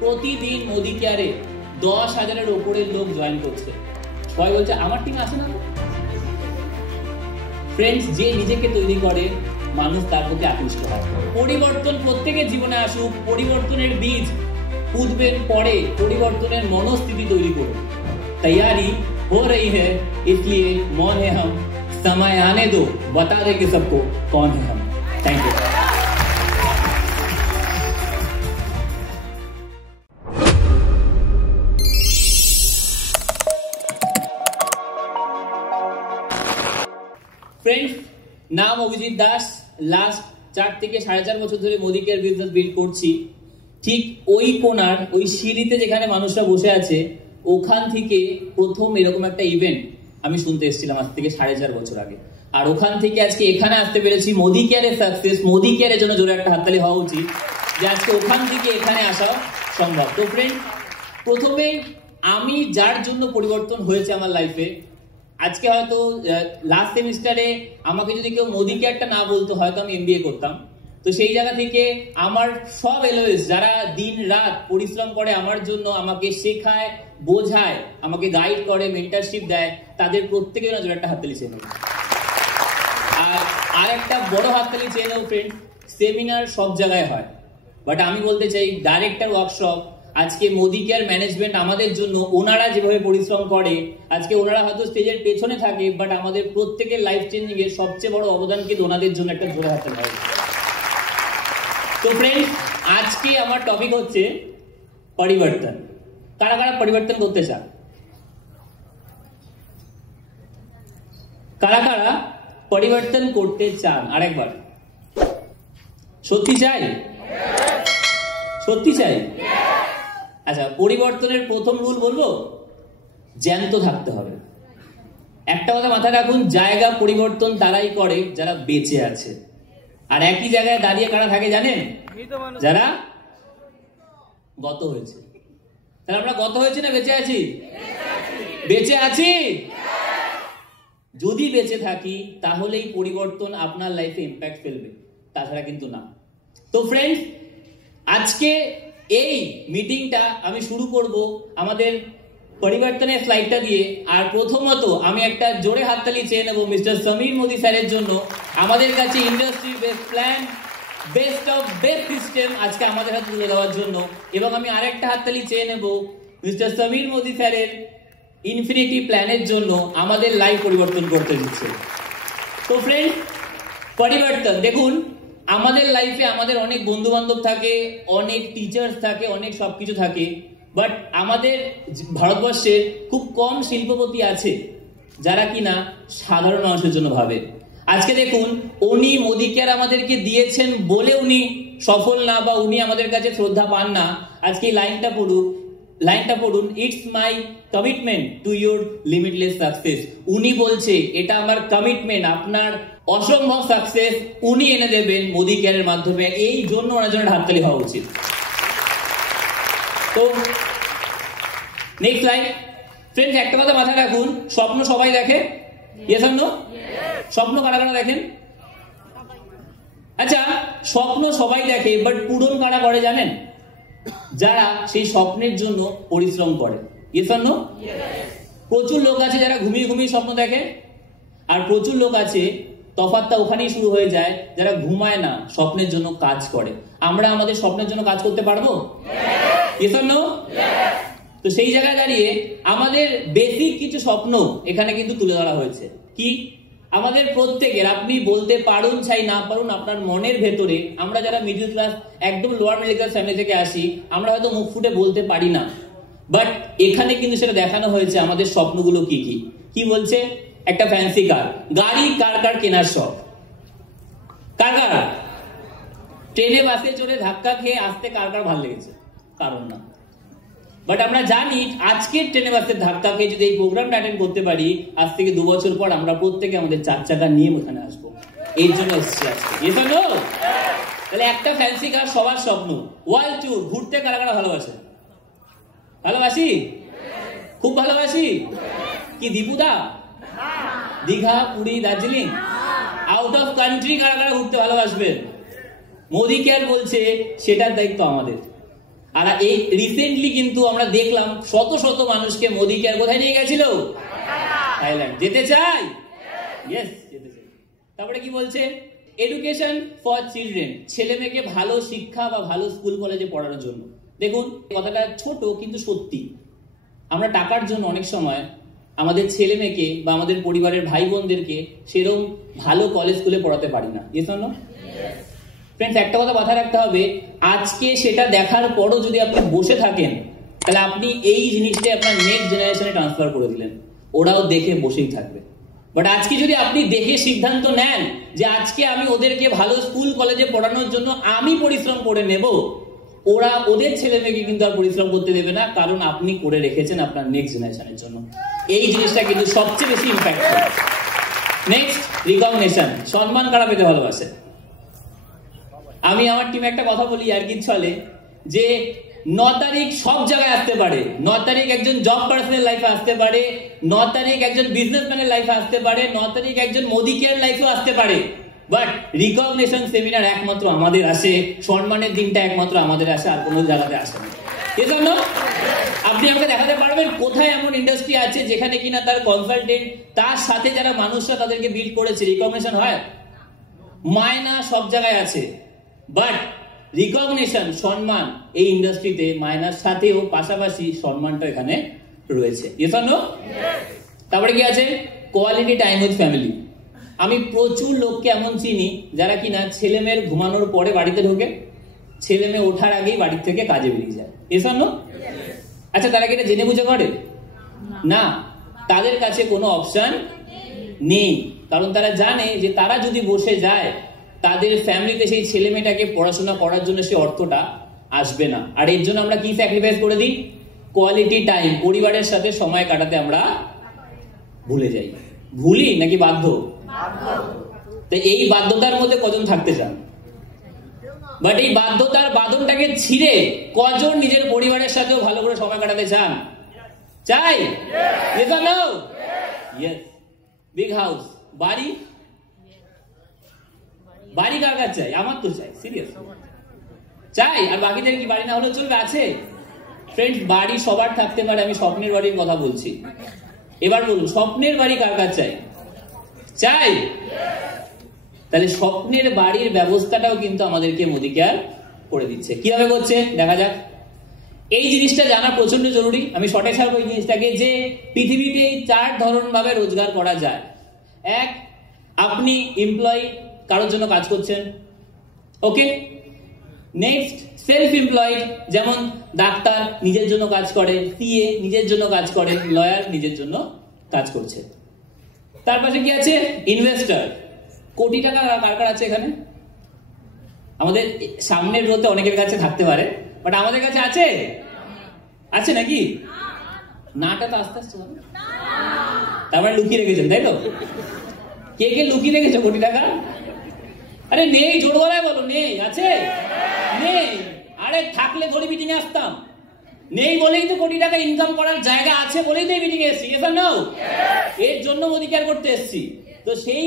প্রতিদিন মোদি কেয়ারে 10,000-এর উপরের লোক জয়েন করছে। সবাই বলছে আমার টিম আসে না। ফ্রেন্ডস, যে নিজেকে তৈরি করে মানুষ তার প্রতি আকৃষ্ট হয়। পরিবর্তন প্রত্যেকের জীবনে আসুক, পরিবর্তনের বীজ পুঁতবেন পরে, পরিবর্তনের মনস্থিতি তৈরি করুন। तैयारी हो रही है, इसलिए मौन है हम, समय आने दो, बता देंगे सबको कौन है हम। Thank you. फ्रेंड्स, नाम अभिजीत दास। लास्ट 4 থেকে 4.5 বছর ধরে মোদি কেয়ার বিজনেস বিল্ড করছি। ঠিক ওই কোণার ওই সিঁড়িতে যেখানে মানুষরা বসে আছে, ওখান থেকে প্রথম এরকম একটা ইভেন্ট আমি শুনতে এসেছিলাম আজ থেকে 4.5 বছর আগে। আর ওখান থেকে আজকে এখানে আসতে পেরেছি। মোদি কেয়ারের সাকসেস, মোদি কেয়ারের জন্য জোরে একটা হাততালি হওয়া উচিত যে আজকে ওখান থেকে এখানে আসা সম্ভব। তো ফ্রেন্ড, প্রথমে আমি যার জন্য পরিবর্তন হয়েছে আমার লাইফে, আজকে হয়তো লাস্ট সেমিস্টারে আমাকে যদি কেউ মোদি কেয়ারটা না বলতো হয়তো আমি এমবিএ করতাম। তো সেই জায়গা থেকে আমার সব এলওএস যারা দিন রাত পরিশ্রম করে আমার জন্য, আমাকে শেখায়, বোঝায়, আমাকে গাইড করে, মেন্টরশিপ দেয়, তাদের প্রত্যেকের নজরে একটা হাততালি চেয়ে নেব। আর একটা বড় হাততালি চেয়ে নেব ফ্রেন্ড, সেমিনার সব জায়গায় হয়, বাট আমি বলতে চাই ডাইরেক্টর ওয়ার্কশপ, আজকে মোদি কেয়ার ম্যানেজমেন্ট আমাদের জন্য, ওনারা যেভাবে পরিশ্রম করে, আজকে ওনারা হয়তো স্টেজের পেছনে থাকে, বাট আমাদের প্রত্যেকের লাইফ চেঞ্জিং এর সবচেয়ে বড় অবদান কিন্তু ওনাদের জন্য একটা জোরে হাততালি হয়। তো ফ্রেন্ডস, আজকে আমার টপিক হচ্ছে পরিবর্তন। কারা কারা পরিবর্তন করতে চান? কারা কারা পরিবর্তন করতে চান? আরেকবার, সত্যি চাই? সত্যি চাই? আচ্ছা, পরিবর্তনের প্রথম রুল বলবো, জ্যান্ত থাকতে হবে। একটা কথা মাথায় রাখুন, জায়গা পরিবর্তন তারাই করে যারা বেঁচে আছে। আর একই জায়গায় দাঁড়িয়ে কারা থাকে জানেন? যারা গত হয়েছে। তাহলে আমরা গত হয়েছি না বেঁচে আছি? বেঁচে আছি। যদি বেঁচে থাকি তাহলেই পরিবর্তন আপনার লাইফে ইম্প্যাক্ট ফেলবে, তাছাড়া কিন্তু না। তো ফ্রেন্ডস, আজকে এই মিটিংটা আমি শুরু করব আমাদের পরিবর্তনের স্লাইডটা দিয়ে। আর প্রথমত আমি একটা জোরে হাততালি চেয়ে নেব মিস্টার সমীর মোদি স্যারের জন্য। আমাদের কাছে industry best plan, best of best system আজকে আমাদের হাতে তুলে দেওয়ার জন্য। এবং আমি আরেকটা হাততালি চেয়ে নেব মিস্টার সমীর মোদি স্যারের ইনফিনিটি প্ল্যানের জন্য, আমাদের লাইফ পরিবর্তন করতে দিচ্ছে। তো ফ্রেন্ড, পরিবর্তন দেখুন, আমাদের লাইফে আমাদের অনেক বন্ধু বান্ধব থাকে, অনেক টিচার্স থাকে, অনেক সবকিছু থাকে, বাট আমাদের ভারতবর্ষের খুব কম শিল্পপতি আছে যারা কিনা সাধারণ মানুষের জন্য ভাবে। আজকে দেখুন, উনি মোদি কেয়ার আমাদেরকে দিয়েছেন বলে উনি সফল না, বা উনি আমাদের কাছে শ্রদ্ধা পান না। আজকে এই লাইনটা পড়ুন, it's my commitment to your limitless success. উনি বলছে এটা আমার কমিটমেন্ট, আপনার অসম্ভব সাকসেস উনি এনে দেবেন মোদি কেয়ারের মাধ্যমে। এই জন্য ওনার জন্য হাততালি হওয়া উচিত। তো নেক্সট লাইন ফ্রেন্ডস, একটা কথা মাথায় রাখুন, স্বপ্ন সবাই দেখে। Yes or no? স্বপ্ন কারা কারা দেখেন? আচ্ছা, স্বপ্ন সবাই দেখে, বাট পূরণ কারা করে জানেন? যারা সেই স্বপ্নের জন্য পরিশ্রম করে। Yes or no? প্রচুর লোক আছে যারা ঘুমিয়ে ঘুমিয়ে স্বপ্ন দেখে, আর প্রচুর লোক আছে, তফাৎটা ওখানেই শুরু হয়ে যায়, যারা ঘুমায় না, স্বপ্নের জন্য কাজ করে। আমরা আমাদের স্বপ্নের জন্য কাজ করতে পারবো? Yes or no? তো সেই জায়গায় দাঁড়িয়ে আমাদের বেসিক কিছু স্বপ্ন এখানে কিন্তু তুলে ধরা হয়েছে। কি? আমাদের প্রত্যেকের, আপনি বলতে পারুন চাই না পারুন, আপনার মনের ভেতরে, আমরা যারা মিডল ক্লাস, একদম লোয়ার মিডল ক্লাস ফ্যামিলি থেকে আসি, আমরা হয়তো মুখ ফুটে বলতে পারি না, বাট এখানে কিন্তু সেটা দেখানো হয়েছে আমাদের স্বপ্নগুলো কি কি। কি বলছে? একটা ফ্যান্সি কার, গাড়ি কার কার কেনার শখ? কার কার? ট্রেনে বাসে চড়ে ধাক্কা খেয়ে আসতে কার কার ভালো লেগেছে? কারণ না। বাট আমরা জানি আজকের ট্রেনে বাসের ধাক্কা খেয়ে যদি এই প্রোগ্রামটা অ্যাটেন্ড করতে পারি, আজ থেকে 2 বছর পর আমরা প্রত্যেকে আমাদের 4 চাকা নিয়ে এখানে আসবো। এর জন্য এসেছি আজকে। Yes or no? তাহলে একটা ফ্যান্সি কার সবার স্বপ্ন। ওয়ার্ল্ড ট্যুর ঘুরতে কারা কারা ভালোবাসে? ভালোবাসি, খুব ভালোবাসি। কি দীপুদা? Digha, Puri, Darjeeling? Out of country কারা কারা ঘুরতে ভালোবাসবেন? মোদি কেয়ার বলছে সেটার দায়িত্ব আমাদের। আর এই রিসেন্টলি কিন্তু আমরা দেখলাম শত শত মানুষকে মোদি কেয়ার কোথায় নিয়ে গেছিল? থাইল্যান্ড। যেতে চাই? ইয়েস, যেতে চাই। তারপরে কি বলছে? এডুকেশন ফর চিলড্রেন, ছেলে মেয়েকে ভালো শিক্ষা বা ভালো স্কুল কলেজে পড়ানোর জন্য। দেখুন, কথাটা ছোট কিন্তু সত্যি। আমরা টাকার জন্য অনেক সময় আমাদের ছেলে মেয়েকে বা আমাদের পরিবারের ভাই বোনদেরকে সেরকম ভালো কলেজ স্কুলে পড়াতে পারি না। Yes or no? ফ্রেন্ডস, একটা কথা মাথায় রাখতে হবে, আজকে সেটা দেখার পরও যদি আপনি বসে থাকেন, তাহলে আপনি এই জিনিসটা আপনার নেক্সট জেনারেশনে ট্রান্সফার করে দিলেন, ওরাও দেখে বসেই থাকবে। বাট আজকে যদি আপনি দেখে সিদ্ধান্ত নেন যে আজকে আমি ওদেরকে ভালো স্কুল কলেজে পড়ানোর জন্য আমি পরিশ্রম করে নেব, ওরা ওদের ছেলে মেয়েকে কিন্তু আর পরিশ্রম করতে দেবে না, কারণ আপনি করে রেখেছেন আপনার নেক্সট জেনারেশনের জন্য। এই জিনিসটা কিন্তু সবচেয়ে বেশি ইম্প্যাক্টফুল। নেক্সট, রিকগনিশন, সম্মান কারা পেতে ভালোবাসে? আমি আমার টিমে একটা কথা বলি আর কি চলে, যে 9 তারিখ সব জায়গায় আসতে পারে, 9 তারিখ একজন জব পার্সনের লাইফে আসতে পারে, 9 তারিখ একজন বিজনেসম্যানের লাইফে আসতে পারে, 9 তারিখ একজন মোদি কেয়ার লাইফেও আসতে পারে, বাট রিকগনিশন সেমিনার একমাত্র আমাদের আসে, সম্মানের দিনটা একমাত্র আমাদের আসে, আর কোনো জায়গাতে আসে না। এজন্য আপনি আমাকে দেখাতে পারবেন কোথায় এমন ইন্ডাস্ট্রি আছে যেখানে কিনা তার কনসালটেন্ট তার সাথে যারা মানুষরা তাদেরকে বিল্ড করেছে রিকগনিশন হয়? মায়না সব জায়গায় আছে, বাট রিকগনিশন, সম্মান, এই ইন্ডাস্ট্রিতে মায়নার সাথেও পাশাপাশি সম্মানটা এখানে রয়েছে। Yes or no? তারপরে কি আছে? Quality time with family. আমি প্রচুর লোককে এমন চিনি যারা কিনা ছেলে মেয়ের ঘুমানোর পরে বাড়িতে ঢোকে, ছেলে মেয়ে ওঠার আগেই বাড়ি থেকে কাজে বেরিয়ে যায়। Yes or no? আচ্ছা, তারা কি এটা জেনে বুঝে করে? না, তাদের কাছে কোনো অপশন নেই, কারণ তারা জানে যে তারা যদি বসে যায় তাদের ফ্যামিলিতে সেই ছেলে মেয়েটাকে পড়াশোনা করার জন্য সে অর্থটা আসবে না। আর এর জন্য আমরা কি স্যাক্রিফাইস করে দিই? কোয়ালিটি টাইম, পরিবারের সাথে সময় কাটাতে আমরা ভুলে যাই। ভুলি নাকি বাধ্য? তো এই বাধ্যতার মধ্যে কজন থাকতে চান? বাট এই বাধ্যতার বাঁধনটাকে ছিঁড়ে কজন নিজের পরিবারের সাথেও ভালো করে সময় কাটাতে চান? চাই? Yes or no? Yes. Big house, বাড়ি, বাড়ি কার কাছে চাই? আমার তো চাই, সিরিয়াস চাই। আর বাকিদের কি বাড়ি না হলেও চলবে? আছে। ফ্রেন্ডস, বাড়ি সবার থাকতে পারে, আমি স্বপ্নের বাড়ির কথা বলছি। এবার বলুন, স্বপ্নের বাড়ি কার কাছে চাই? চাই। তাহলে স্বপ্নের বাড়ির ব্যবস্থাটাও কিন্তু আমাদেরকে মোদি কেয়ার করে দিচ্ছে। কিভাবে করছে দেখা যাক। এই জিনিসটা জানা প্রচন্ড জরুরি। আমি শর্টে ছাড়বো এই জিনিসটাকে, যে পৃথিবীতে 4 ধরন ভাবে রোজগার করা যায়। এক, আপনি এমপ্লয়ি, কারোর জন্য কাজ করছেন, ওকে। নেক্সট, সেলফ এমপ্লয়েড, যেমন ডাক্তার নিজের জন্য কাজ করে, সিএ নিজের জন্য কাজ করে, লয়ার নিজের জন্য কাজ করছে। তার পাশে কি আছে? ইনভেস্টর। কোটি টাকা কার কার আছে এখানে? আমাদের সামনের রোতে অনেকের কাছে থাকতে পারে, বাট আমাদের কাছে আছে? আছে নাকি? নাটা তো আস্তে আস্তে, তারপরে লুকিয়ে রেখেছেন, তাই তো? কে কে লুকিয়ে রেখেছো কোটি টাকা? আরে নেই, জোর গলায় বলো নেই। আছে? নেই? আরে থাকলে ধরে মিটিং এ আসতাম। নেই বলেই তো কোটি টাকা ইনকাম করার জায়গা আছে বলেই তো এই মিটিং এ এসেছি। Yes or no? এর জন্য মোদি কেয়ার করতে এসেছি। তো সেই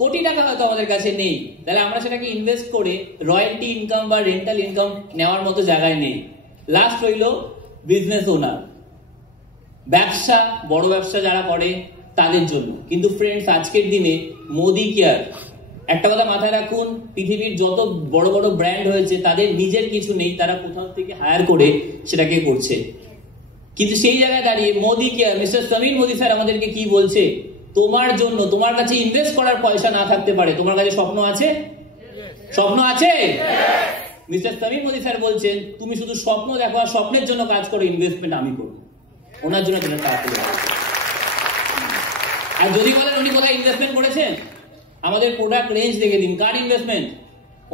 কোটি টাকা হয়তো আমাদের কাছে নেই, তাহলে আমরা সেটাকে ইনভেস্ট করে রয়্যালটি ইনকাম বা রেন্টাল ইনকাম নেওয়ার মতো জায়গায় নেই। লাস্ট রইল বিজনেস ওনার, ব্যবসা, বড় ব্যবসা যারা করে তাদের জন্য। কিন্তু ফ্রেন্ডস, আজকের দিনে মোদি কেয়ার, একটা কথা মাথায় রাখুন, পৃথিবীর যত বড় বড় ব্র্যান্ড হয়েছে তাদের নিজের কিছু নেই, তারা কোথাও থেকে হায়ার করে সেটাকে করছে। কিন্তু সেই জায়গায় দাঁড়িয়ে Modi care, mister Samir Modi sir আমাদেরকে কি বলছে? তোমার জন্য, তোমার কাছে ইনভেস্ট করার পয়সা না থাকতে পারে, তোমার কাছে স্বপ্ন আছে? স্বপ্ন আছে? মিস্টার সমীর মোদি স্যার বলছেন তুমি শুধু স্বপ্ন দেখো আর স্বপ্নের জন্য কাজ করো, ইনভেস্টমেন্ট আমি করবো, ওনার জন্য তোমার কাজ করবো। আর যদি বলেন উনি কোথায় ইনভেস্টমেন্ট করেছেন, আমাদের প্রোডাক্ট রেঞ্জ দেখে দিন, কার ইনভেস্টমেন্ট?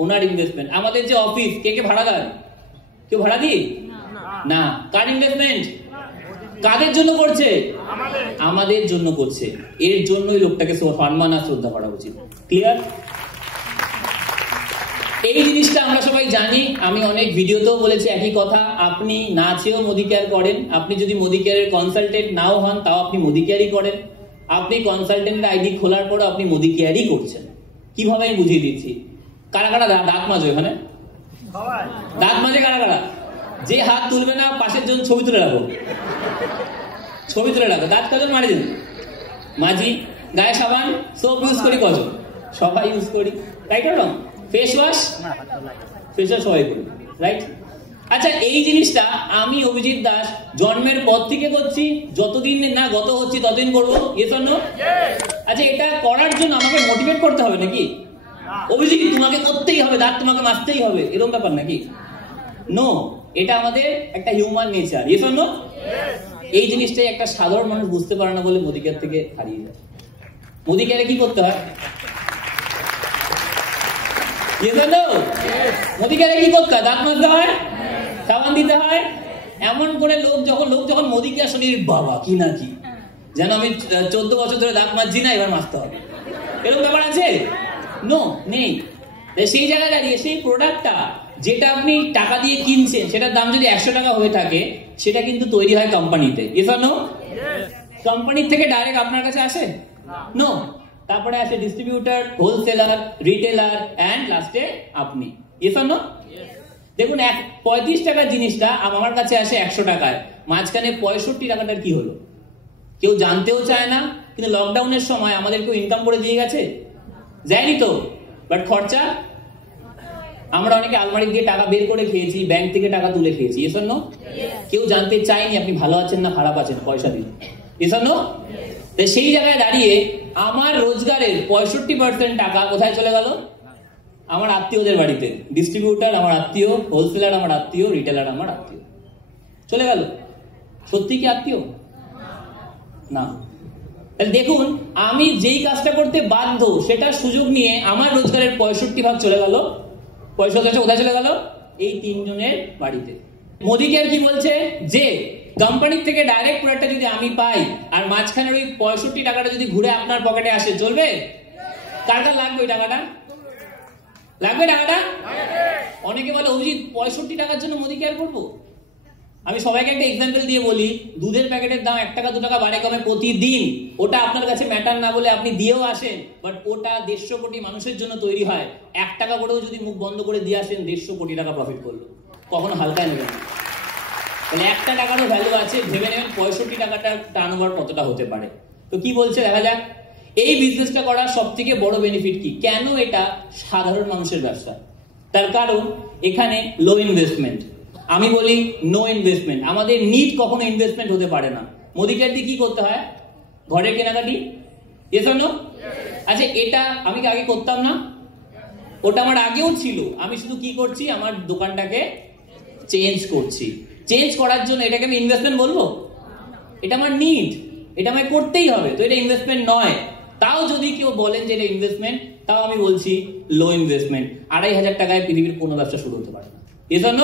ওনার ইনভেস্টমেন্ট। আমাদের যে অফিস, কে কে ভাড়াদার? কেউ ভাড়া দিই না। কার ইনভেস্টমেন্ট? কাদের জন্য করছে? আমাদের জন্য করছে। এর জন্যই লোকটাকে সম্মান আর শ্রদ্ধা করা উচিত। ক্লিয়ার? এই জিনিসটা আমরা সবাই জানি। আমি অনেক ভিডিওতেও বলেছি একই কথা। আপনি না চেয়েও মোদি কেয়ার করেন, আপনি যদি মোদি কেয়ারের কনসালটেন্ট নাও হন তাও আপনি মোদি কেয়ারই করেন, আপনি কনসালটেন্টের আইডি খোলার পরে আপনি মোদি কেয়ারই করছেন। কিভাবে আমি বুঝিয়ে দিচ্ছি। কারা কারা দাঁত মাজো এখানে? দাঁত মাজে কারা কারা? যে হাত তুলবে না পাশের জন ছবি তুলে রাখো, ছবি তুলে রাখো। দাঁত কজন মারি দিন? মাঝি। গায়ে সাবান সোপ ইউজ করি কজন? সবাই ইউজ করি, right or wrong? Face wash সবাই করি, রাইট? আচ্ছা, এই জিনিসটা আমি অভিজিৎ দাস জন্মের পর থেকে করছি, যতদিন না গত হচ্ছে ততদিন করবো, ইয়েস অর নো? আচ্ছা, এটা করার জন্য আমাকে মোটিভেট করতে হবে নাকি? অভিজিৎ তোমাকে করতেই হবে, দাঁত তোমাকে মাজতেই হবে, এরকম ব্যাপার নাকি? নো, এটা আমাদের একটা human nature, yes or no? এই জিনিসটাই একটা সাধারণ মানুষ বুঝতে পারে না বলে মোদি কেয়ার থেকে হারিয়ে যায়। মোদি কেয়ারে কি করতে হয়? মোদি কেয়ারে কি করতে হয়? দাঁত মাজতে হয়, সাবান দিতে হয়। এমন করে লোক যখন মোদি কেয়ার শুনি, বাবা কি না কি, যেন আমি 14 বছর ধরে দাঁত মাজছি না, এবার মাজতে হবে, এরকম ব্যাপার আছে? নো, নেই। সেই জায়গায় দাঁড়িয়ে সেই প্রোডাক্টটা যেটা আপনি টাকা দিয়ে কিনছেন, সেটার দাম যদি 100 টাকা হয়ে থাকে, সেটা কিন্তু তৈরি হয় কোম্পানিতে, ইয়েস অর নো? কোম্পানির থেকে ডাইরেক্ট আপনার কাছে আসে? নো। তারপরে আসে ডিস্ট্রিবিউটর, হোলসেলার, রিটেলার এন্ড লাস্টে আপনি, ইয়েস অর নো? দেখুন, 35 টাকার জিনিসটা আমার কাছে আসে 100 টাকায়, মাঝখানে 65 টাকাটার কি হলো? কেউ জানতেও চায় না, কিন্তু লকডাউনের সময় আমাদের কেউ ইনকাম করে দিয়ে গেছে? যায়নি তো, বাট খরচা আমরা অনেকে আলমারি দিয়ে টাকা বের করে খেয়েছি, ব্যাংক থেকে টাকা তুলে খেয়েছি, ইয়েস অর নো? কেউ জানতে চায়নি আপনি ভালো আছেন না খারাপ আছেন পয়সা দিন, ইয়েস অর নো? সেই জায়গায় দাঁড়িয়ে আমার রোজগারের 65% টাকা কোথায় চলে গেল? আমার আত্মীয়দের বাড়িতে। ডিস্ট্রিবিউটার আমার আত্মীয়, হোলসেলার আমার আত্মীয়, রিটেলার আমার আত্মীয়, চলে গেল। সত্যি কি আত্মীয়? না। তাহলে দেখুন, আমি যেই কাজটা করতে বাধ্য সেটার সুযোগ নিয়ে আমার রোজগারের 65% চলে গেল। 65% কোথায় চলে গেল? এই 3 জনের বাড়িতে। মোদি কেয়ার কি বলছে? যে কোম্পানির থেকে ডাইরেক্ট প্রোডাক্টটা যদি আমি পাই, আর মাঝখানের ওই 65 টাকাটা যদি ঘুরে আপনার পকেটে আসে, চলবে? কার কার লাগবে ওই টাকাটা? লাগবে টাকাটা? অনেকে বলে অভিজিৎ 65 টাকার জন্য মোদি কেয়ার করবো। আমি সবাইকে একটা এক্সাম্পল দিয়ে বলি, দুধের প্যাকেটের দাম 1 টাকা 2 টাকা বাড়ে কমে প্রতিদিন, ওটা আপনার কাছে ম্যাটার না বলে আপনি দিয়েও আসেন, বাট ওটা 150 কোটি মানুষের জন্য তৈরি হয়। 1 টাকা করেও যদি মুখ বন্ধ করে দিয়ে আসেন, 150 কোটি টাকা প্রফিট করলো, কখনো হালকায় নেবেন। তাহলে 1 টাকারও ভ্যালু আছে, ভেবে নেবেন 65 টাকাটার টার্নওভার কতটা হতে পারে। তো কি বলছে দেখা যাক। এই বিজনেসটা করার সব থেকে বড় বেনিফিট কি, কেন এটা সাধারণ মানুষের ব্যবসা? তার কারণ এখানে লো ইনভেস্টমেন্ট। আমি বলি নো ইনভেস্টমেন্ট। আমাদের নিড কখনো ইনভেস্টমেন্ট হতে পারে না। মোদি কেয়ার দিয়ে কি করতে হয়? ঘরের কেনাকাটি, ইয়েস অর নো? আচ্ছা, এটা আমি আগে করতাম না? ওটা আমার আগেও ছিল। আমি শুধু কি করছি, আমার দোকানটাকে চেঞ্জ করছি। চেঞ্জ করার জন্য এটাকে আমি ইনভেস্টমেন্ট বলবো? এটা আমার নিড, এটা আমায় করতেই হবে, তো এটা ইনভেস্টমেন্ট নয়। তাও যদি কেউ বলেন যে এটা ইনভেস্টমেন্ট, তাও আমি বলছি লো ইনভেস্টমেন্ট। 2,500 টাকায় পৃথিবীর কোনো ব্যবসা শুরু হতে পারে না, এই জন্য।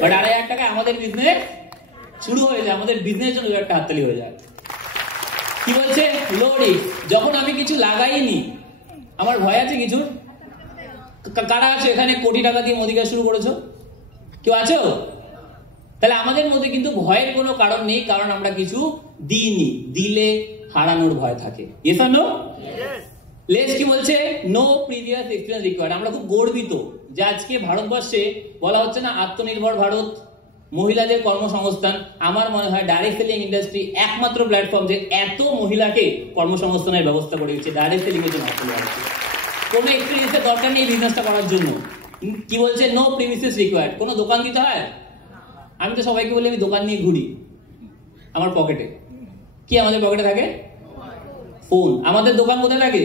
বাট 2,500 টাকায় আমাদের বিজনেস শুরু হয়ে যায়, আমাদের বিজনেসের জন্য একটা হাততালি হয়ে যায়। কি বলছে? Low risk. যখন আমি কিছু লাগাইনি, আমার ভয় আছে কিছু? কারা আছে এখানে কোটি টাকা দিয়ে মোদি কেয়ার শুরু করেছো? কেউ আছো? তাহলে আমাদের মধ্যে কিন্তু ভয়ের কোনো কারণ নেই, কারণ আমরা কিছু দিইনি। দিলে হারানোর ভয় থাকে, ইয়েস অর নো? লেস কি বলছে? No previous experience required. আমরা খুব গর্বিত যে আজকে ভারতবর্ষে বলা হচ্ছে না আত্মনির্ভর ভারত, মহিলাদের কর্মসংস্থান। আমার মনে হয় ডাইরেক্ট সেলিং ইন্ডাস্ট্রি একমাত্র প্ল্যাটফর্ম যে এত মহিলাকে কর্মসংস্থানের ব্যবস্থা করে দিচ্ছে ডাইরেক্ট সেলিং এর জন্য। কোনো এক্সপেরিয়েন্সের দরকার নেই বিজনেসটা করার জন্য। কি বলছে? No previous required. কোনো দোকান দিতে হয়? আমি তো সবাইকে বলি আমি দোকান নিয়ে ঘুরি। আমার পকেটে কি, আমাদের পকেটে থাকে ফোন। আমাদের দোকান কোথায় থাকে?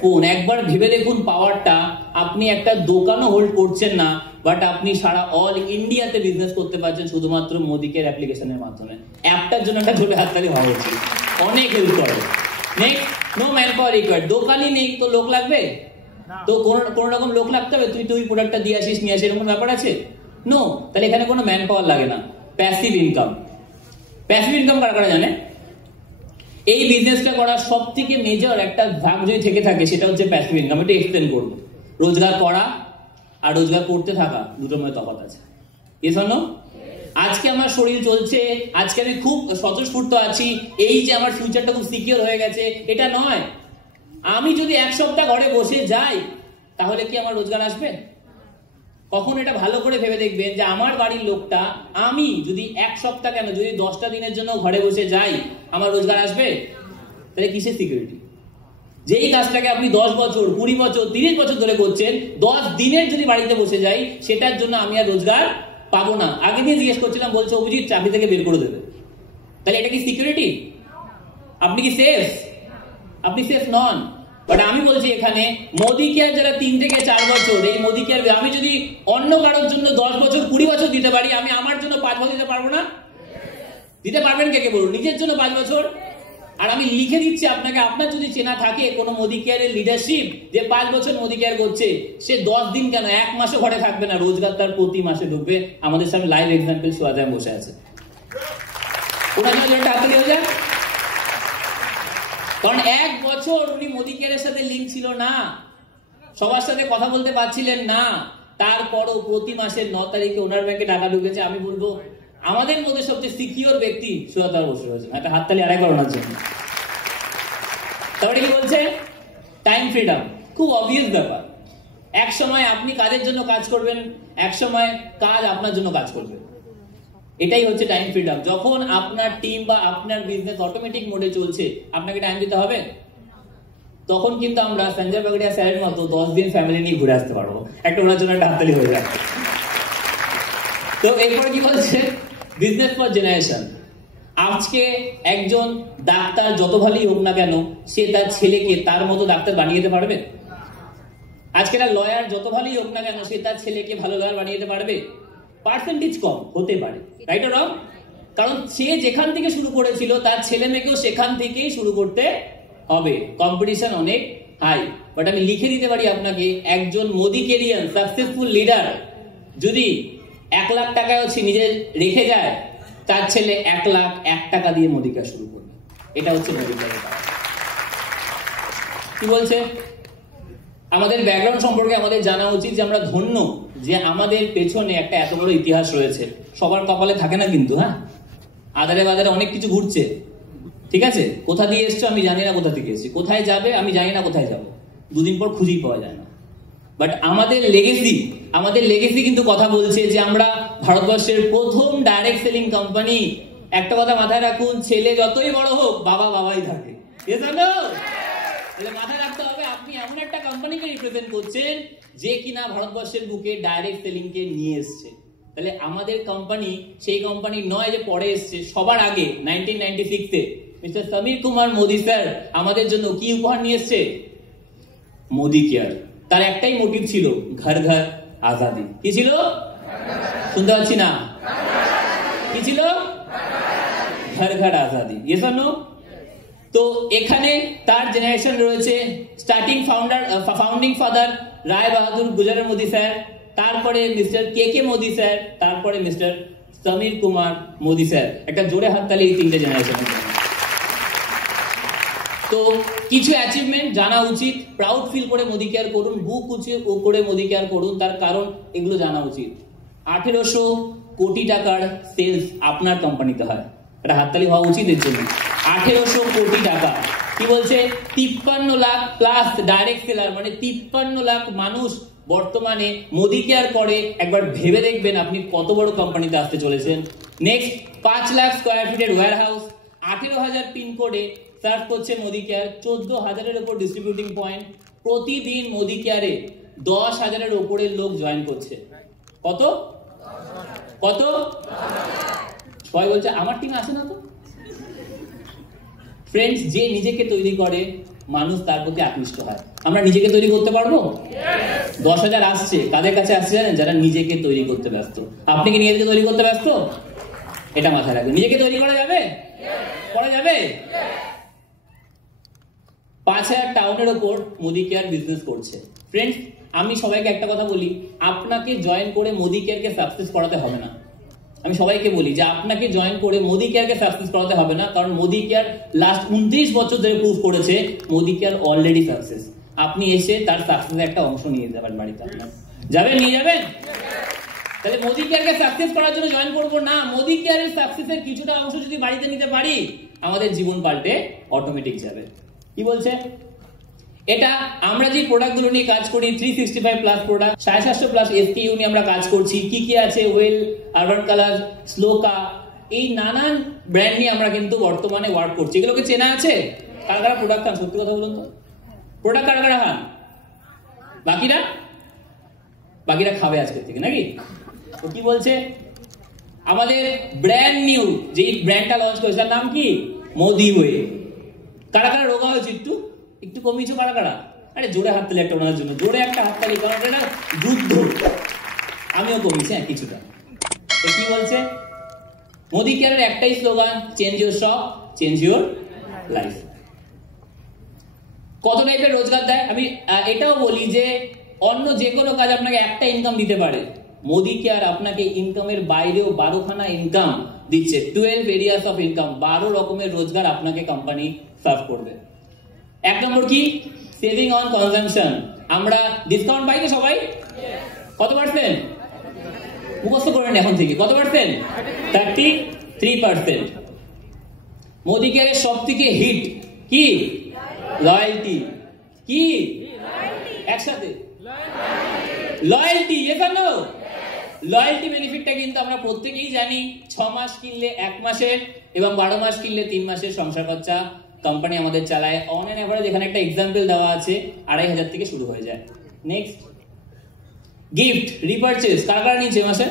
ফোন। একবার ভেবে দেখুন পাওয়ারটা। আপনি একটা দোকানও হোল্ড করছেন না, বাট আপনি সারা অল ইন্ডিয়াতে বিজনেস করতে পারছেন শুধুমাত্র মোদি কেয়ার অ্যাপ্লিকেশনের মাধ্যমে। অ্যাপটার জন্য একটা ছোট হাততালি হওয়া উচিত, অনেক হেল্প করে। Next, no man power required. দোকানই নেই তো লোক লাগবে? তো কোনো রকম লোক লাগতে হবে, তুই প্রোডাক্টটা দিয়ে আসিস নিয়ে আসিস, এরকম ব্যাপার আছে? নো। তাহলে এখানে কোনো ম্যান পাওয়ার লাগে না। Passive income. প্যাসিভ ইনকাম কারা জানে? এই বিজনেসটা করার সব থেকে মেজর একটা ভাগ যদি থেকে থাকে, সেটা হচ্ছে প্যাসিভ ইনকাম। এটা এক্সপ্লেন করবো। রোজগার করা আর রোজগার করতে থাকা, দুটোর মধ্যে তফাৎ আছে, এই জন্য আজকে আমার শরীর চলছে, আজকে আমি খুব স্বতঃস্ফূর্ত আছি, এই যে আমার ফিউচারটা খুব সিকিউর হয়ে গেছে, এটা নয়। আমি যদি 1 সপ্তাহ ঘরে বসে যাই, তাহলে কি আমার রোজগার আসবে? কখন এটা ভালো করে ভেবে দেখবেন যে আমার বাড়ির লোকটা, আমি যদি এক সপ্তাহ কেন যদি 10টা দিনের জন্য ঘরে বসে যাই, আমার রোজগার আসবে? তাহলে কিসের সিকিউরিটি? যেই কাজটাকে আপনি 10 বছর 20 বছর 30 বছর ধরে করছেন, 10 দিনের যদি বাড়িতে বসে যাই, সেটার জন্য আমি আর রোজগার পাবো না। আগে দিয়ে জিজ্ঞেস করছিলাম, বলছে অভিজিৎ চাকরি থেকে বের করে দেবে। তাহলে এটা কি সিকিউরিটি? আপনি কি সেফ? আপনি সেফ নন। বাট আমি বলছি এখানে মোদি কেয়ার যারা 3 থেকে 4 বছর, এই মোদি কেয়ার আমি যদি অন্য কারোর জন্য 10 বছর 20 বছর দিতে পারি, আমি আমার জন্য 5 বছর দিতে পারবো না? দিতে পারবেন কে কে বলুন? নিজের জন্য 5 বছর। আর আমি লিখে দিচ্ছি আপনাকে, আপনার যদি চেনা থাকে কোনো মোদি কেয়ারের লিডারশিপ যে 5 বছর মোদি কেয়ার করছে, সে 10 দিন কেন 1 মাসও ঘরে থাকবে না, রোজগার তার প্রতি মাসে ঢুকবে। আমাদের সামনে লাইভ এক্সাম্পল সোয়াজাম বসে আছে। ওনার জন্য হাততালি হয়ে যায়। কারণ 1 বছর উনি মোদি কেয়ারের সাথে লিঙ্ক ছিল না, সবার সাথে কথা বলতে পারছিলেন না, তারপরও প্রতি মাসের 9 তারিখে ওনার ব্যাংকে টাকা ঢুকেছে। আমি বলবো আমাদের মধ্যে সবচেয়ে সিকিউর ব্যক্তি সুজাতা বসু রয়েছে। একটা হাততালি আরেকবার ওনার জন্য। তারপরে কি বলছে? Time freedom. খুব অবভিয়াস ব্যাপার। এক সময় আপনি কাজের জন্য কাজ করবেন, এক সময় কাজ আপনার জন্য কাজ করবে। এটাই হচ্ছে টাইম ফ্রিডম। যখন আপনার টিম বা আপনার বিজনেস অটোমেটিক মোডে চলছে, আপনাকে টাইম দিতে হবে, তখন কিন্তু আমরা সঞ্জয় বাগড়িয়া স্যারের মতো 10 দিন ফ্যামিলি নিয়ে ঘুরে আসতে পারবো। একটা ওনার জন্য একটা হাততালি হয়ে যায়। তো এরপরে কি বলছে? Business for generation. আজকে একজন ডাক্তার যত ভালোই হোক না কেন, সে তার ছেলেকে তার মতো ডাক্তার বানিয়ে দিতে পারবে? আজকে একটা লয়ার যত ভালোই হোক না কেন, সে তার ছেলেকে ভালো লয়ার বানিয়ে দিতে পারবে? পার্সেন্টেজ কম হতে পারে, রাইট অর রং? কারণ সে যেখান থেকে শুরু করেছিল, তার ছেলে মেয়েকেও সেখান থেকেই শুরু করতে হবে। কম্পিটিশন অনেক হাই। বাট আমি লিখে দিতে পারি আপনাকে, একজন মোদি কেরিয়ান সাকসেসফুল লিডার যদি 1 লাখ টাকাও নিজে রেখে যায়, তার ছেলে 1,01,000 টাকা দিয়ে মোদি কেয়ার শুরু করবে। এটা হচ্ছে মোদি কেয়ার। কি বলছে? আমাদের ব্যাকগ্রাউন্ড সম্পর্কে আমাদের জানা উচিত যে আমরা ধন্য যে আমাদের পেছনে একটা এত বড় ইতিহাস রয়েছে। সবার কপালে থাকে না কিন্তু, হ্যাঁ, আদারে বাজারে অনেক কিছু ঘুরছে, ঠিক আছে? কোথা দিয়ে এসছো আমি জানি না, কোথা থেকে এসেছি, কোথায় যাবে আমি জানি না, কোথায় যাবো 2 দিন পর খুঁজেই পাওয়া যায় না। বাট আমাদের লেগেসি কিন্তু কথা বলছে যে আমরা ভারতবর্ষের প্রথম ডাইরেক্ট সেলিং কোম্পানি। একটা কথা মাথায় রাখুন, ছেলে যতই বড় হোক, বাবা বাবাই থাকে। মাথায় রাখতে হবে, আপনি এমন একটা কোম্পানিকে রিপ্রেজেন্ট করছেন যে কিনা ভারতবর্ষের বুকে ডাইরেক্ট সেলিং কে নিয়ে এসছে। তাহলে আমাদের কোম্পানি সেই কোম্পানি নয় যে পরে এসছে, সবার আগে 1996-এ মিস্টার সমীর কুমার মোদি স্যার আমাদের জন্য কি উপহার নিয়ে এসছে? মোদি কেয়ার। তার একটাই মোটিভ ছিল, ঘর ঘর আজাদি। কি ছিল? শুনতে পাচ্ছি না, কি ছিল? ঘর ঘর আজাদি। Yes or no? তো এখানে তার জেনারেশন রয়েছে, founding father Rai Bahadur Gujar Modi sir, তারপরে মিস্টার কে মোদি স্যার, তারপরে মিস্টার সমীর কুমার মোদি স্যার। একটা জোরে হাততালি এই 3টে জেনারেশন। তো কিছু অ্যাচিভমেন্ট জানা উচিত, প্রাউড ফিল করে মোদি কেয়ার করুন, বুক উঁচু করে মোদি কেয়ার করুন, তার কারণ এগুলো জানা উচিত। 1800 কোটি টাকার সেলস আপনার কোম্পানিতে হয়, এটা হাততালি হওয়া উচিত এর জন্য। 1800 কোটি টাকা। কি বলছে? 53 লাখ প্লাস ডাইরেক্ট সেলার, মানে 53 লাখ মানুষ বর্তমানে মোদি কেয়ার করে। একবার ভেবে দেখবেন আপনি কত বড় কোম্পানিতে আসতে চলেছেন। নেক্সট 5 লাখ স্কোয়ার ফিটের ওয়্যার হাউস, 18,000 পিনকোডে সার্ভ করছে মোদি কেয়ার, 14,000-এর উপর ডিস্ট্রিবিউটিং পয়েন্ট। প্রতিদিন মোদি কেয়ারে 10,000-এর উপরের লোক জয়েন করছে। কত? সবাই বলছে আমার টিম আসে না তো। ফ্রেন্ডস, যে নিজেকে তৈরি করে মানুষ তার প্রতি আকৃষ্ট হয়। আমরা নিজেকে তৈরি করতে পারবো? 10,000 আসছে, কাদের কাছে আসছে জানেন? যারা নিজেকে তৈরি করতে ব্যস্ত। আপনি কি নিজেকে তৈরি করতে ব্যস্ত? এটা মাথায় রাখবেন। নিজেকে তৈরি করা যাবে? করা যাবে। 5,000 টাউনের ওপর মোদি কেয়ার বিজনেস করছে। ফ্রেন্ডস, আমি সবাইকে একটা কথা বলি, আপনাকে জয়েন করে মোদি কেয়ারকে সাকসেস করাতে হবে না। আমি সবাইকে বলি যে আপনাকে জয়েন করে মোদি কেয়ারকে সাকসেস করাতে হবে না, কারণ মোদি কেয়ার লাস্ট 29 বছর ধরে প্রুভ করেছে মোদি কেয়ার অলরেডি সাকসেস। আপনি এসে তার সাকসেসের একটা অংশ নিয়ে যাবেন বাড়িতে। আপনার যাবেন? নিয়ে যাবেন? তাহলে মোদি কেয়ারকে সাকসেস করার জন্য জয়েন করবো না, মোদি কেয়ারের সাকসেসের কিছুটা অংশ যদি বাড়িতে নিতে পারি, আমাদের জীবন পাল্টে অটোমেটিক যাবে। কি বলছে? এটা আমরা যে প্রোডাক্টগুলো নিয়ে কাজ করি 365 প্লাস প্রোডাক্ট, 750 প্লাস এসকিউ নিয়ে আমরা কাজ করছি। কি কি আছে? ওয়েল, আরবান কালার, স্লোকা, এই নানান ব্র্যান্ড নিয়ে আমরা কিন্তু বর্তমানে ওয়ার্ক করছি। এগুলোকে চেনা আছে? কারা কারা প্রোডাক্ট খান? সত্যি কথা বলুন তো, প্রোডাক্ট কারা কারা খান? বাকিরা বাকিরা খাবে আজকের থেকে নাকি? তো কি বলছে? আমাদের ব্র্যান্ড নিউ যে ব্র্যান্ডটা লঞ্চ করেছে তার নাম কি? মোদি ওয়ে। কারা কারা রোগা হয়েছে? একটু একটু কমিয়েছো কারা কারা? আরে জোরে হাত তালি একটা ওনার জন্য, জোরে একটা হাত তালি, কারণ এটা যুদ্ধ। আমিও কমিয়েছি হ্যাঁ কিছুটা। তো কি বলছে? মোদি কেয়ারের একটাই slogan, change your shop, change your life. কত টাইপের রোজগার দেয়? আমি এটাও বলি যে অন্য যে কোনো কাজ আপনাকে একটা ইনকাম দিতে পারে, মোদি কেয়ার আপনাকে ইনকামের বাইরেও 12খানা ইনকাম দিচ্ছে। 12 এরিয়াস অফ ইনকাম, 12 রকমের রোজগার আপনাকে কোম্পানি সার্ভ করবে। এক নম্বর কি? Saving on consumption. আমরা ডিসকাউন্ট পাই তো সবাই? কত পার্সেন্ট? মুখস্থ করেন এখন থেকে। কত পার্সেন্ট? 33%। মোদি কেয়ারের সব থেকে হিট কি? লয়্যালটি। কি? একসাথে লয়্যালটি। এখানে লয়্যালটি বেনিফিটটা কিন্তু আমরা প্রত্যেকেই জানি। 6 মাস কিনলে 1 মাসের এবং 12 মাস কিনলে 3 মাসের সংসার খরচা কোম্পানি আমাদের চালায়। অন এন্ড এভারেজ এখানে একটা এক্সাম্পল দেওয়া আছে, 2500 থেকে শুরু হয়ে যায়। Next, gift repurchase. কারা কারা নিয়েছে মাসে?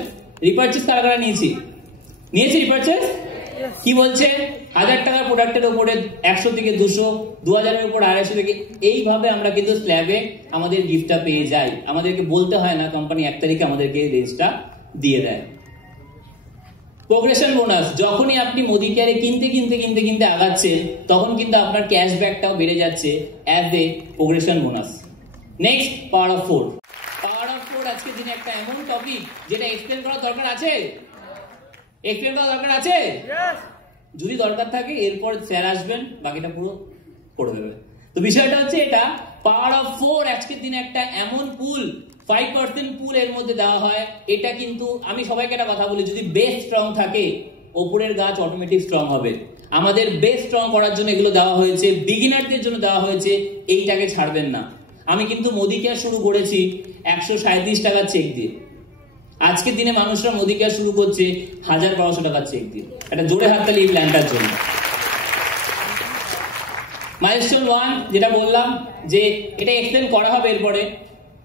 রিপারচেজ কারা কারা নিয়েছি? নিয়েছি রিপারচেজ? কি বলছে? 1000 টাকার প্রোডাক্টের উপরে 100 থেকে 200, 2000 এর উপর 250 থেকে, এইভাবে আমরা কিন্তু স্ল্যাবে আমাদের গিফটটা পেয়ে যাই। আমাদেরকে বলতে হয় না, কোম্পানি 1 তারিখে আমাদেরকে রেঞ্জটা দিয়ে দেয়। প্রোগ্রেশন বোনাস, যখনই আপনি মোদি কেয়ারে কিনতে কিনতে কিনতে কিনতে আগাচ্ছেন তখন কিন্তু আপনার ক্যাশব্যাকটাও বেড়ে যাচ্ছে as a progression bonus. Next, power of 4। Power of 4 আজকের দিনে একটা এমন টপিক যেটা এক্সপ্লেন করার দরকার আছে? এক্সপ্লেন করার দরকার আছে? যদি দরকার থাকে এরপর স্যার আসবেন, বাকিটা পুরো করে দেবে। তো বিষয়টা হচ্ছে এটা, পাওয়ার অফ 4 আজকের দিনে একটা এমন পুল, 5% পুল এর মধ্যে দেওয়া হয়। এটা কিন্তু আমি সবাইকে একটা কথা বলি, যদি বেস স্ট্রং থাকে ওপরের গাছ অটোমেটিক স্ট্রং হবে। আমাদের বেস স্ট্রং করার জন্য এগুলো দেওয়া হয়েছে, বিগিনারদের জন্য দেওয়া হয়েছে, এইটাকে ছাড়বেন না। আমি কিন্তু মোদি কেয়ার শুরু করেছি 137 টাকার চেক দিয়ে। আজকের দিনে মানুষরা মোদি কেয়ার শুরু করছে 1200 টাকার চেক দিয়ে। একটা জোরে হাততালি এই প্ল্যানটার জন্য। মাইলস্টোন 1 যেটা বললাম যে এটা এক্সটেন্ড করা হবে এরপরে।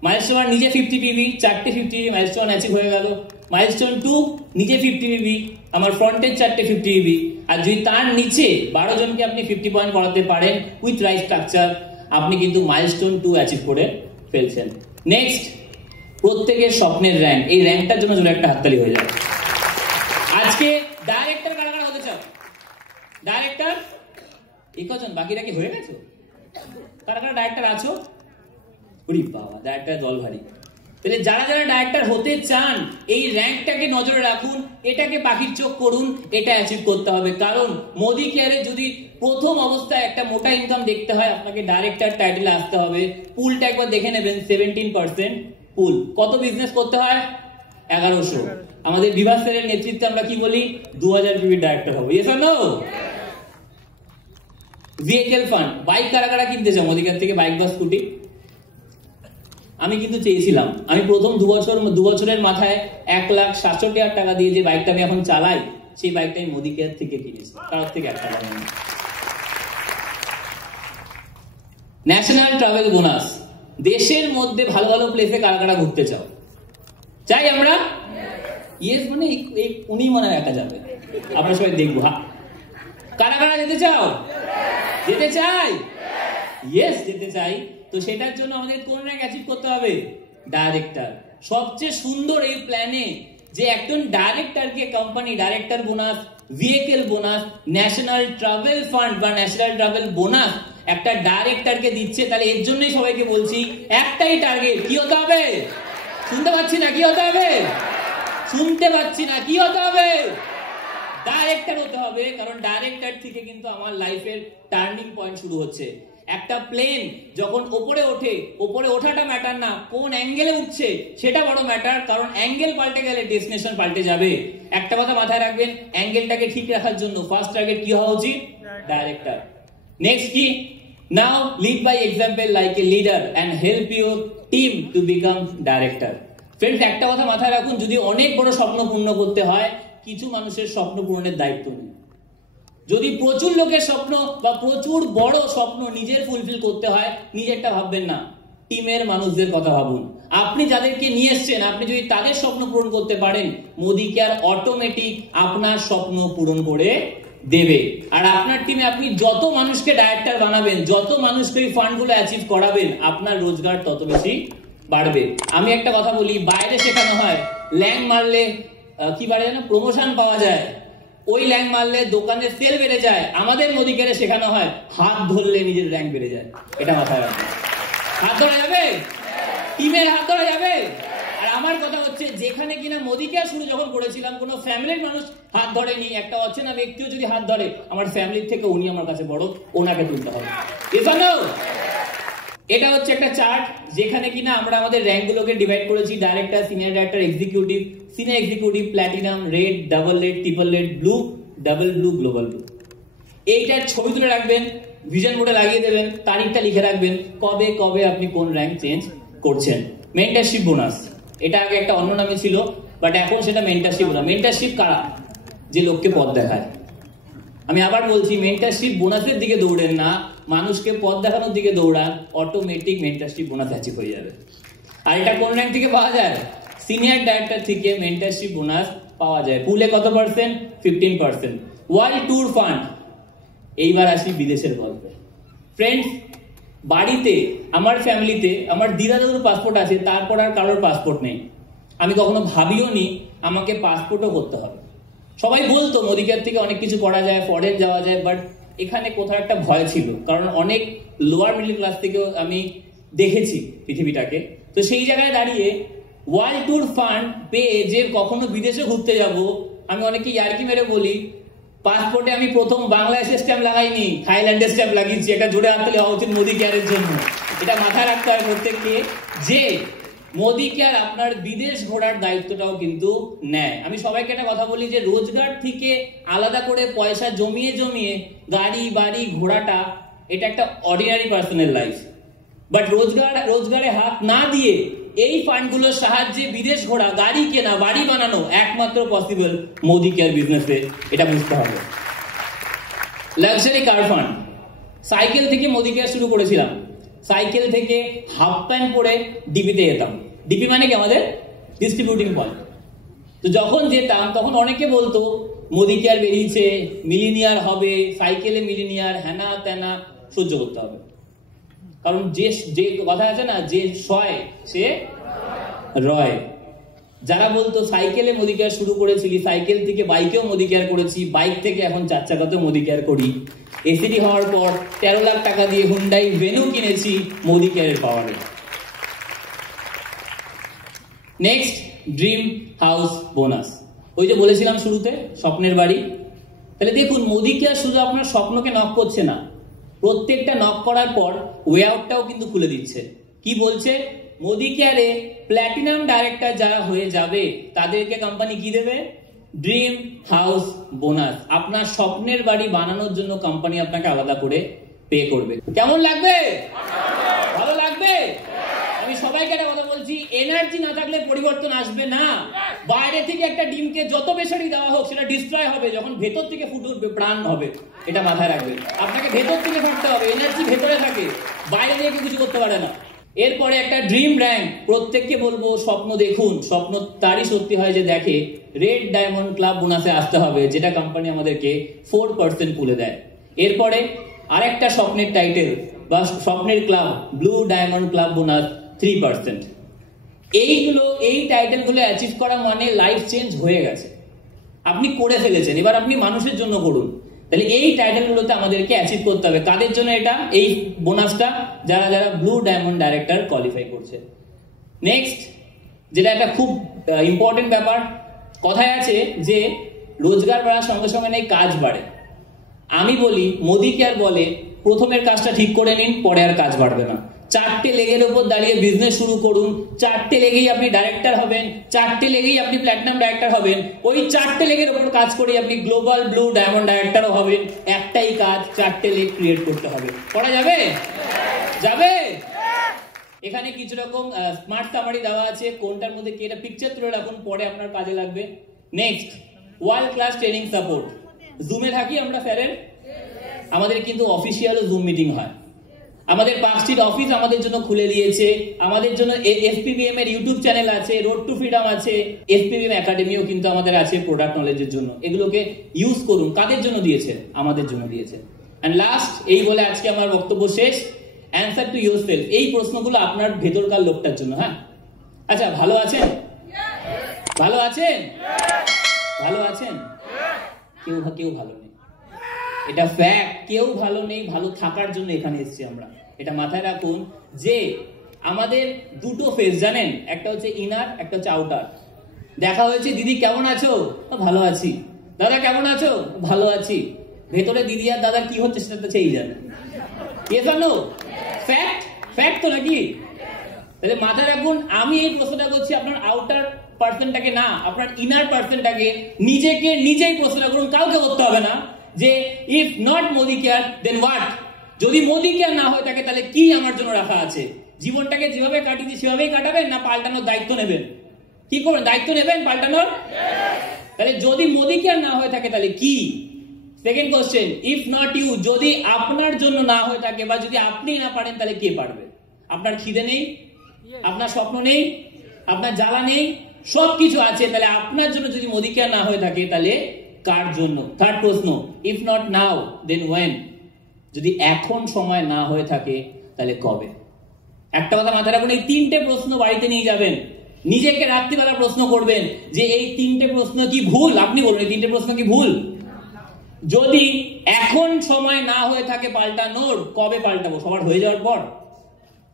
মাইলস্টোন 1 নিজে 50 পিবি, 4টে 50 পিবি মাইলস্টোন অ্যাচিভ হয়ে গেল। মাইলস্টোন 2 নিজে 50 পিবি, আমার ফ্রন্টের 4টে 50 পিবি। আর যদি তার নিচে 12 জনকে আপনি 50 পয়েন্ট করাতে পারেন উইথ রাইট স্ট্রাকচার, আপনি কিন্তু মাইলস্টোন 2 অ্যাচিভ করে ফেলছেন। নেক্সট, প্রত্যেকের স্বপ্নের র্যাঙ্ক, এই র্যাঙ্কটার জন্য জোরে একটা হাততালি হয়ে যায়। আজকে ডাইরেক্টর কারা কারা হতে চাও? ডাইরেক্টর এই কজন, বাকিরা কি হয়ে গেছো? কারা কারা ডাইরেক্টর আছো? ওরে বাবা, ডাইরেক্টর দল ভারী। তাহলে যারা যারা ডাইরেক্টর হতে চান এই র্যাঙ্কটাকে নজরে রাখুন, এটাকে পাখির চোখ করুন, এটা অ্যাচিভ করতে হবে। কারণ মোদি কেয়ারে যদি প্রথম অবস্থায় একটা মোটা ইনকাম দেখতে হয় আপনাকে ডাইরেক্টর টাইটেলে আসতে হবে। পুলটা একবার দেখে নেবেন, 17% পুল। কত বিজনেস করতে হয়? 1100। আমাদের বিভাস স্যারের নেতৃত্বে আমরা কি বলি? 2000 পিবি ডাইরেক্টর হবে। Yes or no? Vehicle fund, bike কারা কারা কিনতে চাও মোদি কেয়ার থেকে? বাইক বা স্কুটি? আমি কিন্তু চেয়েছিলাম, আমি প্রথম 2 বছরের মাথায় 1,67,000 টাকা দিয়ে যে বাইকটা আমি এখন চালাই, সেই বাইকটা আমি মোদি কেয়ার থেকে কিনেছি, কারোর থেকে একটা টাকা নেই। ন্যাশনাল ট্রাভেল বোনাস, দেশের মধ্যে ভালো ভালো প্লেসে কারা কারা ঘুরতে চাও? চাই আমরা? ইয়েস মানে উনি মনে হয় একা যাবে, আমরা সবাই দেখবো। কারা কারা যেতে চাও? যেতে চাই? ইয়েস যেতে চাই। তো সেটার জন্য আমাদের কোন র্যাঙ্ক অ্যাচিভ করতে হবে? ডাইরেক্টর। সবচেয়ে সুন্দর এই প্ল্যানে যে একজন ডাইরেক্টরকে company director bonus, vehicle bonus, national travel fund বা ন্যাশনাল ট্রাভেল বোনাস একটা ডাইরেক্টরকে দিচ্ছে। তাহলে এর জন্যই সবাইকে বলছি একটাই টার্গেট, কি হতে হবে? শুনতে পাচ্ছি না, কি হতে হবে? শুনতে পাচ্ছি না, কি হতে হবে? ডাইরেক্টর হতে হবে। কারণ ডাইরেক্টর থেকে কিন্তু আমার লাইফের টার্নিং পয়েন্ট শুরু হচ্ছে। একটা প্লেন যখন ওপরে ওঠে, ওপরে ওঠাটা ম্যাটার না, কোন অ্যাঙ্গেলে উঠছে সেটা বড় ম্যাটার। কারণ অ্যাঙ্গেল পাল্টে গেলে ডেস্টিনেশন পাল্টে যাবে। একটা কথা মাথায় রাখবেন, অ্যাঙ্গেলটাকে ঠিক রাখার জন্য ফার্স্ট টার্গেট কি হওয়া উচিত? ডাইরেক্টর। নেক্সট কি? Now lead by example like a leader and help your team to become director. Friends, একটা কথা মাথায় রাখুন, যদি অনেক বড় স্বপ্ন পূর্ণ করতে হয়, কিছু মানুষের স্বপ্ন পূরণের দায়িত্ব নেই। যদি প্রচুর লোকের স্বপ্ন বা প্রচুর বড় স্বপ্ন নিজের ফুলফিল করতে হয়, নিজেরটা ভাববেন না, টিমের মানুষদের কথা ভাবুন। আপনি যাদেরকে নিয়ে এসছেন, আপনি যদি তাদের স্বপ্ন পূরণ করতে পারেন, মোদি কেয়ার অটোমেটিক আপনার স্বপ্ন পূরণ করে দেবে। আর আপনার টিমে আপনি যত মানুষকে ডাইরেক্টর বানাবেন, যত মানুষকে এই ফান্ডগুলো অ্যাচিভ করাবেন, আপনার রোজগার তত বেশি বাড়বে। আমি একটা কথা বলি, বাইরে শেখানো হয় ল্যাং মারলে কি বাড়ে জানো, প্রমোশন পাওয়া যায়। ওই ল্যাং মারলে দোকানের সেল বেড়ে যায়। আমাদের মোদি কেয়ারে শেখানো হয় হাত ধরলে নিজের র্যাঙ্ক বেড়ে যায়। এটা মাথায় রাখবেন। হাত ধরা যাবে, টিমের হাত ধরা যাবে। আর আমার কথা হচ্ছে, যেখানে কিনা মোদি কেয়ার শুরু যখন করেছিলাম, কোনো ফ্যামিলির মানুষ হাত ধরেনি, একটা অচেনা ব্যক্তিও যদি হাত ধরে, আমার ফ্যামিলির থেকে উনি আমার কাছে বড়, ওনাকে তুলতে হবে। এটা হচ্ছে একটা চার্ট, যেখানে কিনা আমরা আমাদের র্যাঙ্কগুলোকে ডিভাইড করেছি, director, senior director, executive, senior executive, platinum, red, double red, triple red, blue, double blue, global blue. এইটার ছবি তুলে রাখবেন, ভিশন বোর্ডে লাগিয়ে দেবেন, তারিখটা লিখে রাখবেন, কবে কবে আপনি কোন র্যাঙ্ক চেঞ্জ করছেন। মেন্টারশিপ বোনাস, এটা আগে একটা অন্য নামে ছিল, বাট এখন সেটা মেন্টারশিপ বোনাস। মেন্টারশিপ কারা? যে লোককে পথ দেখায়। আমি আবার বলছি, মেন্টারশিপ বোনাসের দিকে দৌড়েন না, মানুষকে পথ দেখানোর দিকে দৌড়ান, অটোমেটিক মেন্টারশিপ বোনাস অ্যাচিভ হয়ে যাবে। আর এটা কোন র্যাঙ্ক থেকে পাওয়া যায়? সিনিয়র ডাইরেক্টর থেকে মেন্টারশিপ বোনাস পাওয়া যায়। পুলে কত পার্সেন্ট? 15%। World tour fund. এইবার আসি বিদেশের গল্পে। ফ্রেন্ডস, বাড়িতে, আমার ফ্যামিলিতে আমার দিদা দাদুর পাসপোর্ট আছে, তারপর আর কারোর পাসপোর্ট নেই। আমি কখনো ভাবিও নি আমাকে পাসপোর্টও করতে হবে। সবাই বলতো মোদি কেয়ার থেকে অনেক কিছু করা যায়, ফরেন যাওয়া যায়, বাট এখানে কোথাও একটা ভয় ছিল, কারণ অনেক লোয়ার মিডল ক্লাস থেকেও আমি দেখেছি পৃথিবীটাকে। তো সেই জায়গায় দাঁড়িয়ে ওয়ার্ল্ড ট্যুর ফান্ড পেয়ে যে কখনো বিদেশে ঘুরতে যাব, আমি অনেকে ইয়ার্কি মেরে বলি, পাসপোর্টে আমি প্রথম বাংলাদেশের স্ট্যাম্প লাগাইনি, থাইল্যান্ডের স্ট্যাম্প লাগিয়েছি। এটা জোরে হাততালি হওয়া উচিত মোদি কেয়ারের জন্য। এটা মাথায় রাখতে হয় প্রত্যেককে, যে মোদি কেয়ার আপনার বিদেশ ঘোরার দায়িত্বটাও কিন্তু নেয়। আমি সবাইকে একটা কথা বলি, যে রোজগার থেকে আলাদা করে পয়সা জমিয়ে জমিয়ে গাড়ি বাড়ি ঘোরাটা, এটা একটা অর্ডিনারি পার্সনের লাইফ। বাট রোজগারে হাত না দিয়ে এই ফান্ডগুলোর সাহায্যে বিদেশ ঘোরা, গাড়ি কেনা, বাড়ি বানানো একমাত্র পসিবল মোদি কেয়ার বিজনেসে। এটা বুঝতে হবে। Luxury car fund. সাইকেল থেকে মোদি কেয়ার শুরু করেছিলাম। সাইকেল থেকে হাফ প্যান্ট পরে ডিপিতে যেতাম। ডিপি মানে কি? আমাদের ডিস্ট্রিবিউটিং পয়েন্ট। তো যখন যেতাম তখন অনেকে বলতো মোদি কেয়ার বেরিয়েছে, মিলিনিয়ার হবে, সাইকেলে মিলিনিয়ার, হ্যানা ত্যানা। সহ্য করতে হবে, কারণ যে কথা আছে না, যে সয় সে রয়। যারা বলতো সাইকেলে মোদি কেয়ার শুরু করেছিলি, সাইকেল থেকে বাইকেও মোদি কেয়ার করেছি, বাইক থেকে এখন 4 চাকাতেও মোদি কেয়ার করি, এসিডি হওয়ার পর 13 লাখ টাকা দিয়ে হুন্ডাই ভেনু কিনেছি মোদি কেয়ারের পাওয়ারে। Next, dream house bonus. ওই যে বলেছিলাম শুরুতে, স্বপ্নের বাড়ি। তাহলে দেখুন, মোদি কেয়ার শুধু আপনার স্বপ্নকে নক করছে না, প্রত্যেকটা নক করার পর ওয়ে আউটটাও কিন্তু খুলে দিচ্ছে। কি বলছে? মোদি কেয়ারে প্ল্যাটিনাম ডাইরেক্টর যারা হয়ে যাবে তাদেরকে কোম্পানি কি দেবে? Dream house bonus. আপনার স্বপ্নের বাড়ি বানানোর জন্য কোম্পানি আপনাকে আলাদা করে পে করবে। কেমন লাগবে? ভালো লাগবে? আমি সবাইকে একটা কথা বলছি, এনার্জি না থাকলে পরিবর্তন আসবে না। বাইরে থেকে একটা ডিমকে যত বেসারি দেওয়া হোক, সেটা ডিস্ট্রয় হবে যখন ভেতর থেকে ফুটে উঠবে, প্রাণ হবে। এটা মাথায় রাখবে। আপনাকে ভেতর থেকে থাকতে হবে, এনার্জি ভেতরে থাকে, বাইরে থেকে কিছু করতে পারে না। এরপরে একটা ড্রিম র্যাঙ্ক। প্রত্যেককে বলবো, স্বপ্ন দেখুন, স্বপ্ন তারই সত্যি হয় যে দেখে। রেড ডায়মন্ড ক্লাব বোনাসে আসতে হবে, যেটা কোম্পানি আমাদেরকে 4% পুলে দেয়। এরপরে আরেকটা স্বপ্নের টাইটেল বা স্বপ্নের club, blue diamond club bonus 3%। এই টাইটেলগুলো অ্যাচিভ করা মানে লাইফ চেঞ্জ হয়ে গেছে, আপনি করে ফেলেছেন, এবার আপনি মানুষের জন্য করুন। তাহলে এই টাইটেলগুলোতে আমাদেরকে অ্যাচিভ করতে হবে। কাদের জন্য এটা? এই বোনাসটা যারা যারা ব্লু ডায়মন্ড ডাইরেক্টর কোয়ালিফাই করছে। নেক্সট, যেটা একটা খুব ইম্পর্টেন্ট ব্যাপার, কথায় আছে যে রোজগার বাড়ার সঙ্গে সঙ্গে নেই কাজ বাড়ে। আমি বলি, মোদি কেয়ার বলে প্রথমের কাজটা ঠিক করে নিন, পরে আর কাজ বাড়বে না। চারটে লেগের উপর দাঁড়িয়ে বিজনেস শুরু করুন, চারটে লেগেই আপনি ডাইরেক্টর হবেন, চারটে লেগেই আপনি প্ল্যাটিনাম ডাইরেক্টর হবেন, ওই চারটে লেগের উপর কাজ করে আপনি গ্লোবাল ব্লু ডায়মন্ড ডাইরেক্টরও হবেন। একটাই কাজ, চারটে লেগ ক্রিয়েট করতে হবে। করা যাবে? যাবে? এখানে কিছু রকম স্মার্ট সামারি দেওয়া আছে, কোনটার মধ্যে কি, এটা পিকচার তুলে রাখুন, পরে আপনার কাজে লাগবে। Next, world class training support. জুমে থাকি আমরা স্যারের, আমাদের কিন্তু অফিসিয়াল জুম মিটিং হয়। আমাদের পার্ক স্ট্রিট অফিস আমাদের জন্য খুলে দিয়েছে, আমাদের জন্য এসপিবিএম এর ইউটিউব চ্যানেল আছে, রোড টু ফ্রিডম আছে, এসপিবিএম একাডেমিও কিন্তু আমাদের আছে প্রোডাক্ট নলেজের জন্য। এগুলোকে ইউজ করুন। কাদের জন্য দিয়েছে? আমাদের জন্য দিয়েছে। এন্ড লাস্ট, এই বলে আজকে আমার বক্তব্য শেষ। অ্যান্সার টু ইয়োরসেলফ, এই প্রশ্নগুলো আপনার ভেতরকার লোকটার জন্য। হ্যাঁ, আচ্ছা, ভালো আছেন? ভালো আছেন? ভালো আছেন? কেউ ভালো নেই, এটা ফ্যাক্ট। কেউ ভালো নেই, ভালো থাকার জন্য এখানে এসেছি আমরা। এটা মাথায় রাখুন যে আমাদের দুটো ফেস, জানেন, একটা হচ্ছে ইনার, একটা হচ্ছে আউটার। দেখা হয়েছে, দিদি কেমন আছো? ভালো আছি। দাদা কেমন আছো? ভালো আছি। ভেতরে দিদি আর দাদার কি হচ্ছে সেটা তো সেই জানে। ফ্যাক্ট, ফ্যাক্ট তো নাকি? তাহলে মাথায় রাখুন, আমি এই প্রশ্নটা করছি আপনার আউটার পার্সনটাকে না, আপনার ইনার পার্সনটাকে। নিজেকে নিজেই প্রশ্নটা করুন, কাউকে করতে হবে না যে if not Modi care then what. যদি মোদি কেয়ার না হয়ে থাকে তাহলে কি আমার জন্য রাখা আছে? জীবনটাকে যেভাবে কাটিয়েছি সেভাবেই কাটাবেন, না পাল্টানোর দায়িত্ব নেবেন? কি করবেন? দায়িত্ব নেবেন পাল্টানোর? তাহলে যদি মোদি কেয়ার না হয়ে থাকে তাহলে কি? Second question, if not you, যদি আপনার জন্য না হয়ে থাকে বা যদি আপনি না পারেন তাহলে কে পারবে? আপনার খিদে নেই, আপনার স্বপ্ন নেই, আপনার জ্বালা নেই, সবকিছু আছে, তাহলে আপনার জন্য যদি মোদি কেয়ার না হয়ে থাকে তাহলে কার জন্য? থার্ড প্রশ্ন, if not now then when. যদি এখন সময় না হয়ে থাকে তাহলে কবে? একটা কথা মাথায় রাখুন, এই তিনটে প্রশ্ন বাড়িতে নিয়ে যাবেন, নিজেকে রাত্রিবেলা প্রশ্ন করবেন যে এই তিনটে প্রশ্ন কি ভুল? আপনি বলুন, এই তিনটে প্রশ্ন কি ভুল? যদি এখন সময় না হয়ে থাকে পাল্টানোর, কবে পাল্টাবো? সবার হয়ে যাওয়ার পর।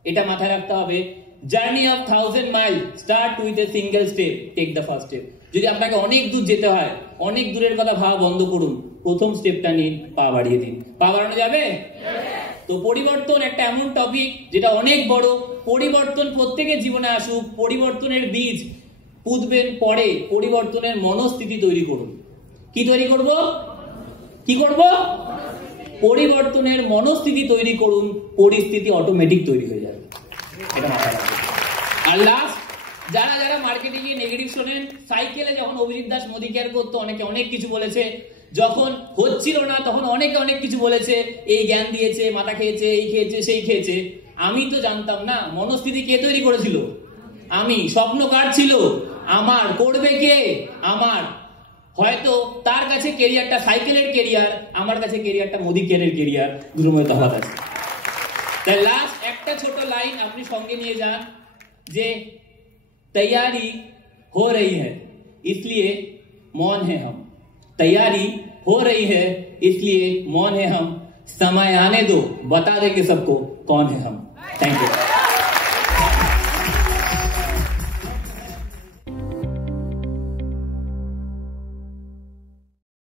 এটা মাথায় রাখতে হবে। Journey of 1000 mile start with a single step, take the first step. যদি আপনাকে অনেক দূর যেতে হয়, অনেক দূরের কথা ভাবা বন্ধ করুন, প্রথম স্টেপটা নিন, পা বাড়িয়ে দিন। পা বাড়ানো যাবে? তো পরিবর্তন একটা এমন টপিক যেটা অনেক বড়। পরিবর্তন প্রত্যেকের জীবনে আসুক, পরিবর্তনের বীজ পুঁতবেন পরে, পরিবর্তনের মনস্থিতি তৈরি করুন। কি তৈরি করব? কি করব? পরিবর্তনের মনস্থিতি তৈরি করুন, পরিস্থিতি অটোমেটিক তৈরি হয়ে যাবে। এটা মাথায় রাখবেন। আর লাস্ট, যারা যারা মার্কেটিং এ নেগেটিভ শোনেন, সাইকেলে যখন অভিজিৎ দাস মোদি কেয়ার করতো অনেকে অনেক কিছু বলেছে, যখন হচ্ছিল না তখন অনেকে অনেক কিছু বলেছে, এই জ্ঞান দিয়েছে, মাথা খেয়েছে, এই খেয়েছে, সেই খেয়েছে। আমি তো জানতাম না মনস্থিতি কে তৈরি করেছিল? আমি। স্বপ্ন কার ছিল? আমার। করবে কে? আমার। হয়তো তার কাছে কেরিয়ারটা সাইকেলের কেরিয়ার, আমার কাছে কেরিয়ারটা মোদি কেয়ারের কেরিয়ার, দুটোর মধ্যে তফাৎ আছে। তাই লাস্ট একটা ছোট লাইন আপনি সঙ্গে নিয়ে যান যে तैयारी हो रही है इसलिए मौन है हम, तैयारी हो रही है इसलिए मौन है हम, समय आने दो बता देंगे सबको कौन है हम। Thank you.